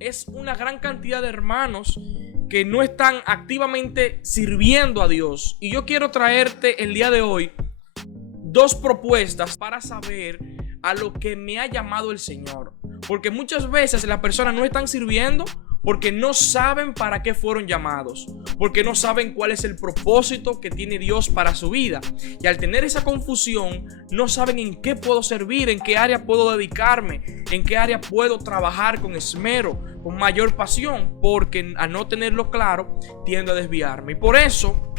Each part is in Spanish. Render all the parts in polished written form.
es una gran cantidad de hermanos que no están activamente sirviendo a Dios. Y yo quiero traerte el día de hoy dos propuestas para saber a lo que me ha llamado el Señor. Porque muchas veces las personas no están sirviendo porque no saben para qué fueron llamados, porque no saben cuál es el propósito que tiene Dios para su vida. Y al tener esa confusión, no saben en qué puedo servir, en qué área puedo dedicarme, en qué área puedo trabajar con esmero, con mayor pasión, porque al no tenerlo claro, tiendo a desviarme. Y por eso,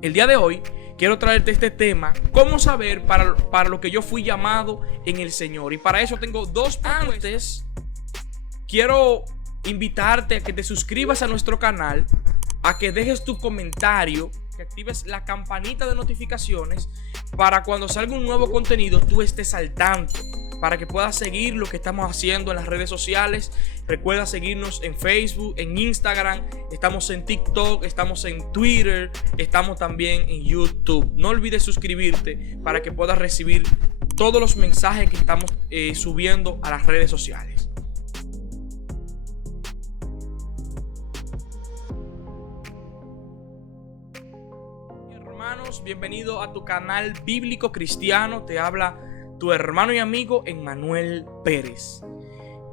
el día de hoy, quiero traerte este tema: cómo saber para lo que yo fui llamado en el Señor. Y para eso tengo dos propuestas. Antes, quiero invitarte a que te suscribas a nuestro canal, a que dejes tu comentario, que actives la campanita de notificaciones para cuando salga un nuevo contenido tú estés al tanto, para que puedas seguir lo que estamos haciendo en las redes sociales. Recuerda seguirnos en Facebook, en Instagram, estamos en TikTok, estamos en Twitter, estamos también en YouTube. No olvides suscribirte para que puedas recibir todos los mensajes que estamos subiendo a las redes sociales. Hermanos, bienvenido a tu canal bíblico cristiano. Te habla tu hermano y amigo Emmanuel Pérez.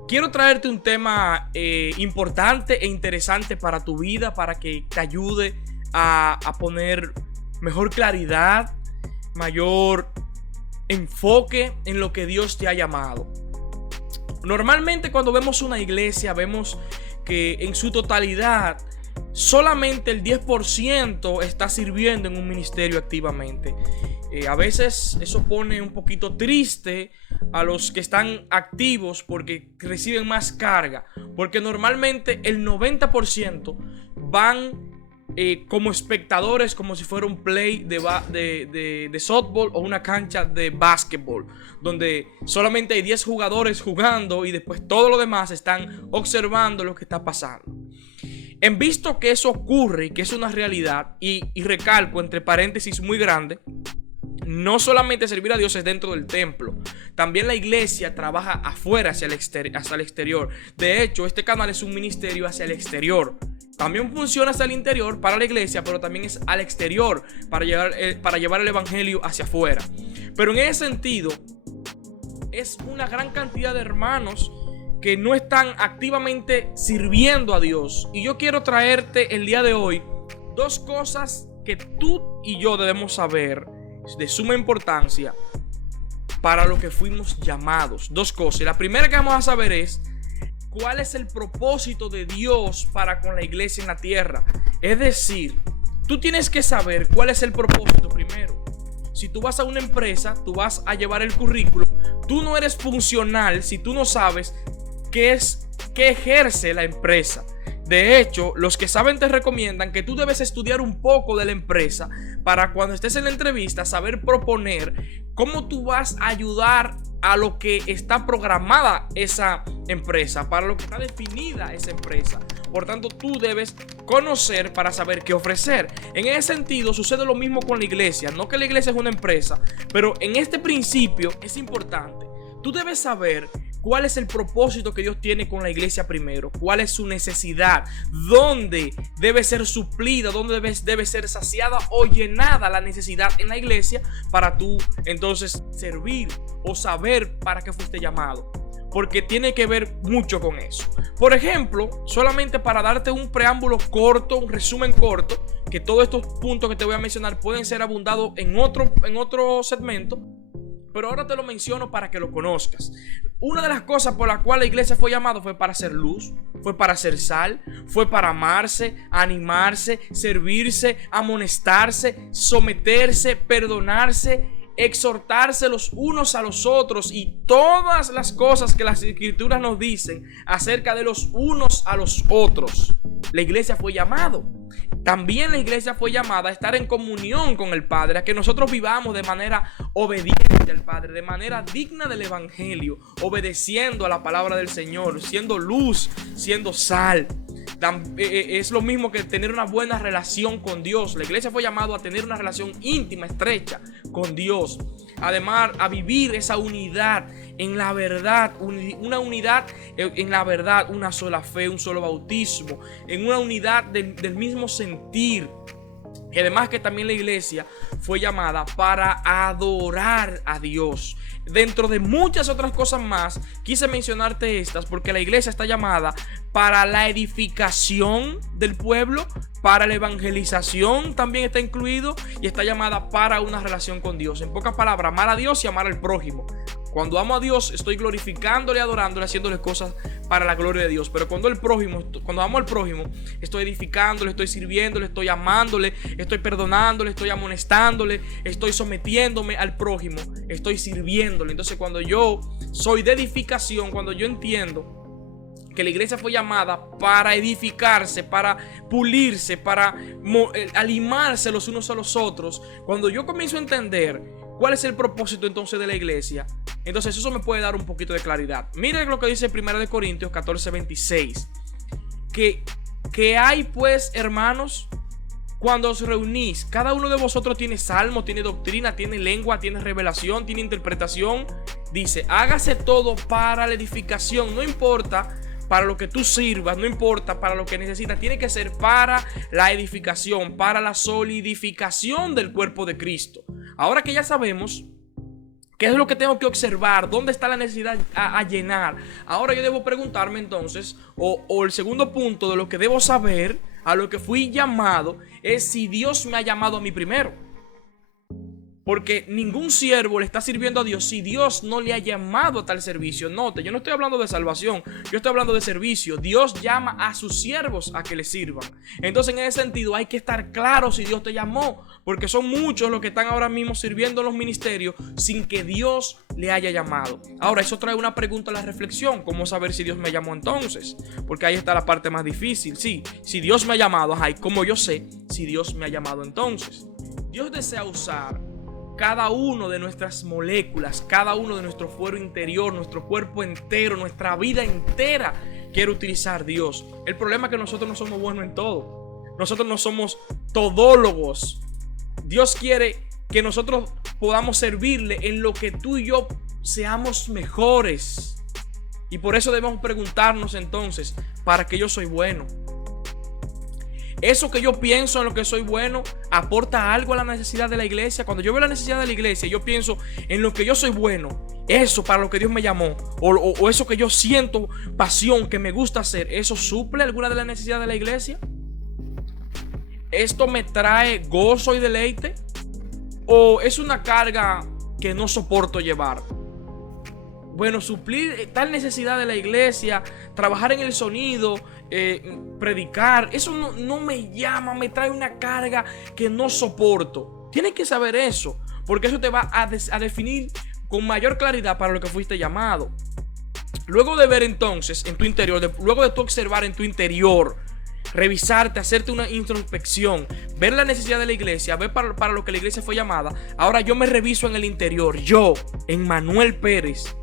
Quiero traerte un tema importante e interesante para tu vida, para que te ayude a poner mejor claridad, mayor enfoque en lo que Dios te ha llamado. Normalmente cuando vemos una iglesia, vemos que en su totalidad solamente el 10% está sirviendo en un ministerio activamente. A veces eso pone un poquito triste a los que están activos porque reciben más carga. Porque normalmente el 90% van como espectadores, como si fuera un play de softball o una cancha de básquetbol, donde solamente hay 10 jugadores jugando y después todos los demás están observando lo que está pasando. En visto que eso ocurre y que es una realidad, y recalco entre paréntesis muy grande, no solamente servir a Dios es dentro del templo, también la iglesia trabaja afuera hacia el exterior. De hecho, este canal es un ministerio hacia el exterior. También funciona hacia el interior para la iglesia, pero también es al exterior para llevar el evangelio hacia afuera. Pero en ese sentido, es una gran cantidad de hermanos que no están activamente sirviendo a Dios. Y yo quiero traerte el día de hoy dos cosas que tú y yo debemos saber de suma importancia para lo que fuimos llamados. Dos cosas. La primera que vamos a saber es cuál es el propósito de Dios para con la iglesia en la tierra. Es decir, tú tienes que saber cuál es el propósito primero. Si tú vas a una empresa, tú vas a llevar el currículum. Tú no eres funcional si tú no sabes qué ejerce la empresa. De hecho, los que saben te recomiendan que tú debes estudiar un poco de la empresa para cuando estés en la entrevista saber proponer cómo tú vas a ayudar a lo que está programada esa empresa, para lo que está definida esa empresa. Por tanto, tú debes conocer para saber qué ofrecer. En ese sentido, sucede lo mismo con la iglesia. No que la iglesia es una empresa, pero en este principio es importante. Tú debes saber cuál es el propósito que Dios tiene con la iglesia primero, cuál es su necesidad, dónde debe ser suplida, dónde debe ser saciada o llenada la necesidad en la iglesia para tú entonces servir o saber para qué fuiste llamado. Porque tiene que ver mucho con eso. Por ejemplo, solamente para darte un preámbulo corto, un resumen corto, que todos estos puntos que te voy a mencionar pueden ser abundados en otro segmento, pero ahora te lo menciono para que lo conozcas. Una de las cosas por las cuales la iglesia fue llamada fue para hacer luz, fue para hacer sal, fue para amarse, animarse, servirse, amonestarse, someterse, perdonarse, exhortarse los unos a los otros y todas las cosas que las escrituras nos dicen acerca de los unos a los otros. La iglesia fue llamado. También la iglesia fue llamada a estar en comunión con el Padre, a que nosotros vivamos de manera obediente al Padre, de manera digna del Evangelio, obedeciendo a la palabra del Señor, siendo luz, siendo sal. Es lo mismo que tener una buena relación con Dios. La iglesia fue llamada a tener una relación íntima, estrecha con Dios, además a vivir esa unidad en la verdad, una unidad en la verdad, una sola fe, un solo bautismo, en una unidad del mismo sentir. Y además que también la iglesia fue llamada para adorar a Dios. Dentro de muchas otras cosas más, quise mencionarte estas porque la iglesia está llamada para la edificación del pueblo, para la evangelización también está incluido, y está llamada para una relación con Dios. En pocas palabras, amar a Dios y amar al prójimo. Cuando amo a Dios, estoy glorificándole, adorándole, haciéndole cosas para la gloria de Dios. Pero cuando amo al prójimo, estoy edificándole, estoy sirviéndole, estoy amándole, estoy perdonándole, estoy amonestándole, estoy sometiéndome al prójimo, estoy sirviéndole. Entonces, cuando yo soy de edificación, cuando yo entiendo que la iglesia fue llamada para edificarse, para pulirse, para alimarse los unos a los otros, cuando yo comienzo a entender cuál es el propósito entonces de la iglesia, entonces eso me puede dar un poquito de claridad. Miren lo que dice 1 Corintios 14:26. Que hay pues, hermanos, cuando os reunís, cada uno de vosotros tiene salmo, tiene doctrina, tiene lengua, tiene revelación, tiene interpretación. Dice, hágase todo para la edificación. No importa para lo que tú sirvas, no importa para lo que necesitas, tiene que ser para la edificación, para la solidificación del cuerpo de Cristo. Ahora que ya sabemos qué es lo que tengo que observar, dónde está la necesidad a llenar, ahora yo debo preguntarme entonces, o el segundo punto de lo que debo saber, a lo que fui llamado, es si Dios me ha llamado a mí primero. Porque ningún siervo le está sirviendo a Dios si Dios no le ha llamado a tal servicio. Note, yo no estoy hablando de salvación, yo estoy hablando de servicio. Dios llama a sus siervos a que le sirvan. Entonces, en ese sentido, hay que estar claro si Dios te llamó, porque son muchos los que están ahora mismo sirviendo en los ministerios sin que Dios le haya llamado. Ahora, eso trae una pregunta a la reflexión: ¿cómo saber si Dios me llamó entonces? Porque ahí está la parte más difícil. Sí, si Dios me ha llamado, ajá, ¿y cómo yo sé si Dios me ha llamado entonces? Dios desea usar cada uno de nuestras moléculas, cada uno de nuestro fuero interior, nuestro cuerpo entero, nuestra vida entera quiere utilizar Dios. El problema es que nosotros no somos buenos en todo. Nosotros no somos todólogos. Dios quiere que nosotros podamos servirle en lo que tú y yo seamos mejores. Y por eso debemos preguntarnos entonces, ¿para qué yo soy bueno? Eso que yo pienso en lo que soy bueno, ¿aporta algo a la necesidad de la iglesia? Cuando yo veo la necesidad de la iglesia, yo pienso en lo que yo soy bueno, eso para lo que Dios me llamó, o eso que yo siento pasión, que me gusta hacer, ¿eso suple alguna de las necesidades de la iglesia? ¿Esto me trae gozo y deleite? ¿O es una carga que no soporto llevar? Bueno, suplir tal necesidad de la iglesia, trabajar en el sonido, predicar, eso no me llama, me trae una carga que no soporto. Tienes que saber eso, porque eso te va a definir con mayor claridad para lo que fuiste llamado. Luego de ver entonces en tu interior, luego de tú observar en tu interior, revisarte, hacerte una introspección, ver la necesidad de la iglesia, ver para lo que la iglesia fue llamada. Ahora yo me reviso en el interior, yo, en Manuel Pérez.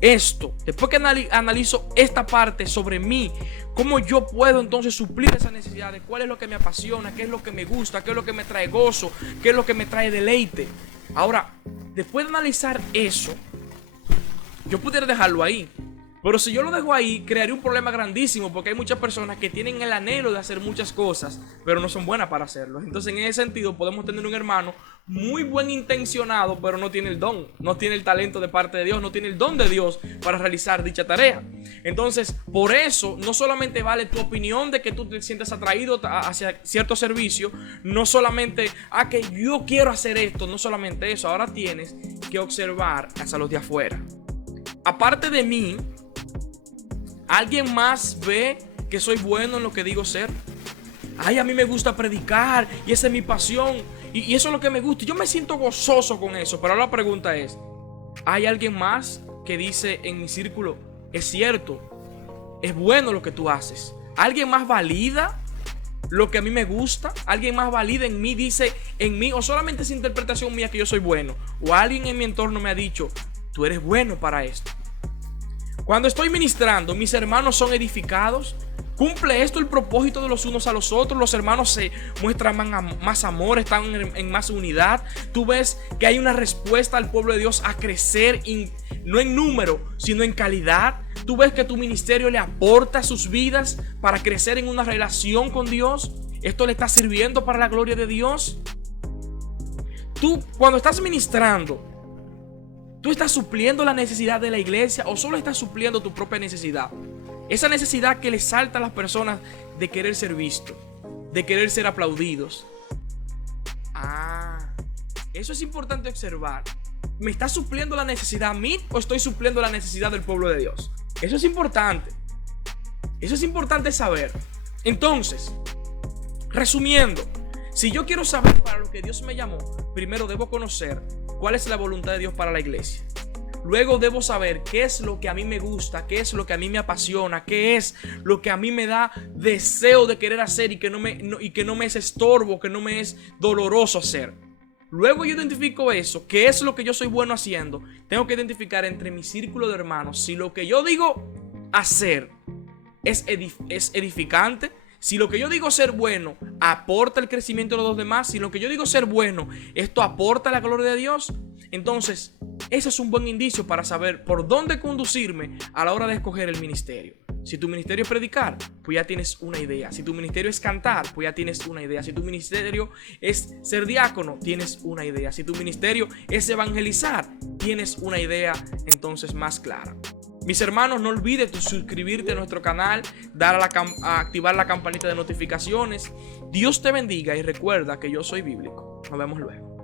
Esto, después que analizo esta parte sobre mí, cómo yo puedo entonces suplir esas necesidades, cuál es lo que me apasiona, qué es lo que me gusta, qué es lo que me trae gozo, qué es lo que me trae deleite. Ahora, después de analizar eso, yo pudiera dejarlo ahí. Pero si yo lo dejo ahí, crearía un problema grandísimo, porque hay muchas personas que tienen el anhelo de hacer muchas cosas, pero no son buenas para hacerlo. Entonces, en ese sentido, podemos tener un hermano muy buen intencionado, pero no tiene el don, no tiene el talento de parte de Dios, no tiene el don de Dios para realizar dicha tarea. Entonces, por eso, no solamente vale tu opinión de que tú te sientes atraído hacia cierto servicio, no solamente, que yo quiero hacer esto, no solamente eso. Ahora tienes que observar hacia los de afuera. Aparte de mí, ¿alguien más ve que soy bueno en lo que digo ser? A mí me gusta predicar y esa es mi pasión y eso es lo que me gusta. Yo me siento gozoso con eso. Pero ahora la pregunta es, ¿hay alguien más que dice en mi círculo, es cierto, es bueno lo que tú haces? ¿Alguien más valida lo que a mí me gusta? ¿Alguien más valida en mí, dice en mí, o solamente es interpretación mía que yo soy bueno? ¿O alguien en mi entorno me ha dicho, tú eres bueno para esto? Cuando estoy ministrando, mis hermanos son edificados. ¿Cumple esto el propósito de los unos a los otros? Los hermanos se muestran más amor, están en más unidad. Tú ves que hay una respuesta al pueblo de Dios a crecer, no en número, sino en calidad. Tú ves que tu ministerio le aporta a sus vidas para crecer en una relación con Dios. Esto le está sirviendo para la gloria de Dios. Tú, cuando estás ministrando, ¿tú estás supliendo la necesidad de la iglesia o solo estás supliendo tu propia necesidad? Esa necesidad que le salta a las personas de querer ser vistos, de querer ser aplaudidos. Eso es importante observar. ¿Me está supliendo la necesidad a mí o estoy supliendo la necesidad del pueblo de Dios? Eso es importante. Eso es importante saber. Entonces, resumiendo, si yo quiero saber para lo que Dios me llamó, primero debo conocer cuál es la voluntad de Dios para la iglesia. Luego debo saber qué es lo que a mí me gusta, qué es lo que a mí me apasiona, qué es lo que a mí me da deseo de querer hacer y que no me es estorbo, que no me es doloroso hacer. Luego yo identifico eso, qué es lo que yo soy bueno haciendo. Tengo que identificar entre mi círculo de hermanos si lo que yo digo hacer es edificante, si lo que yo digo ser bueno aporta el crecimiento de los demás, si lo que yo digo ser bueno, esto aporta la gloria de Dios. Entonces, ese es un buen indicio para saber por dónde conducirme a la hora de escoger el ministerio. Si tu ministerio es predicar, pues ya tienes una idea. Si tu ministerio es cantar, pues ya tienes una idea. Si tu ministerio es ser diácono, tienes una idea. Si tu ministerio es evangelizar, tienes una idea entonces más clara. Mis hermanos, no olvides suscribirte a nuestro canal, a activar la campanita de notificaciones. Dios te bendiga y recuerda que yo soy bíblico. Nos vemos luego.